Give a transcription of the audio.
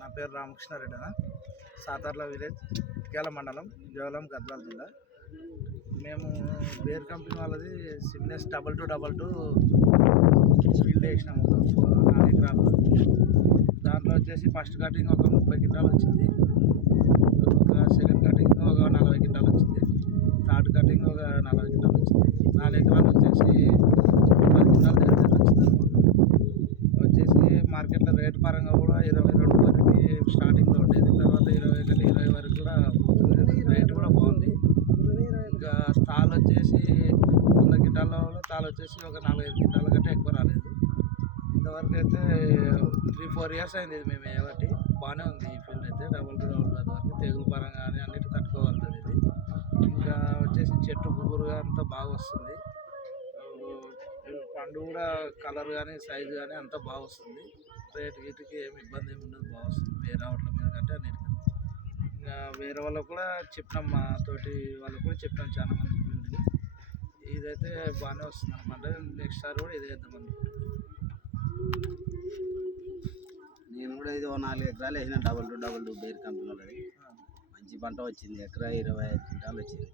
నా పేరు రామకృష్ణారెడ్డి అన్న సాతార్ల విలేజ్ కేల మండలం జోలం గద్వాల జిల్లా. మేము బేర్ కంపెనీ వాళ్ళది Seminis double two double two field వేసినాము ఒక నాలుగు ఎకరాలు దాంట్లో వచ్చేసి ఫస్ట్ కటింగ్ ఒక ముప్పై కింటాలు వచ్చింది. ఒక సెకండ్ కటింగ్ ఒక నలభై కింటాలు వచ్చింది. థర్డ్ కటింగ్ ఒక నలభై కింటాలు వచ్చింది. నాలుగు ఎకరాలు వచ్చేసి పది కింటాలు దగ్గర వచ్చింది. రేటు పరంగా కూడా ఇరవై రెండు వరకు స్టార్టింగ్లో ఉండేది. తర్వాత ఇరవై ఒకటి ఇరవై వరకు కూడా పోతుంది. రేట్ కూడా బాగుంది. ఇంకా తాళ్ళు వచ్చేసి వంద గిటాల్లో తాళ్ళు వచ్చేసి ఒక నాలుగైదు గిటాల కంటే ఎక్కువ రాలేదు. ఇంతవరకు అయితే త్రీ ఫోర్ ఇయర్స్ అయింది ఇది మేము ఏబట్టి బాగానే ఉంది ఈ ఫీల్డ్ అయితే. డబుల్ టు డబుల్ అది వరకు తెగులు పరంగా కానీ అన్నిటి తట్టుకోగలుగుతుంది ఇది. ఇంకా వచ్చేసి చెట్టు గుబురుగా అంతా బాగా వస్తుంది. పండు కూడా కలర్ కానీ సైజు కానీ అంతా బాగా వస్తుంది రేట్ వీటికి ఏమి ఇబ్బంది ఏమి ఉండదు బాగా వస్తుంది వేరే వాటి మీద కంటే అన్నిటికీ ఇంకా వేరే వాళ్ళకు కూడా చెప్పినాం మా తోటి వాళ్ళకు కూడా చెప్పాం చాలా మంది ఫీల్డ్కి ఇదైతే బాగానే వస్తుంది అనమాట నెక్స్ట్ సారి కూడా ఇదే వేద్దాం అనుకుంటున్నాం. నేను కూడా ఇది ఓ నాలుగు ఎకరాలు వేసిన double two double two Bayer company వాళ్ళది. మంచి పంట వచ్చింది ఎకరా ఇరవై ఐదు క్వింటాలు వచ్చింది.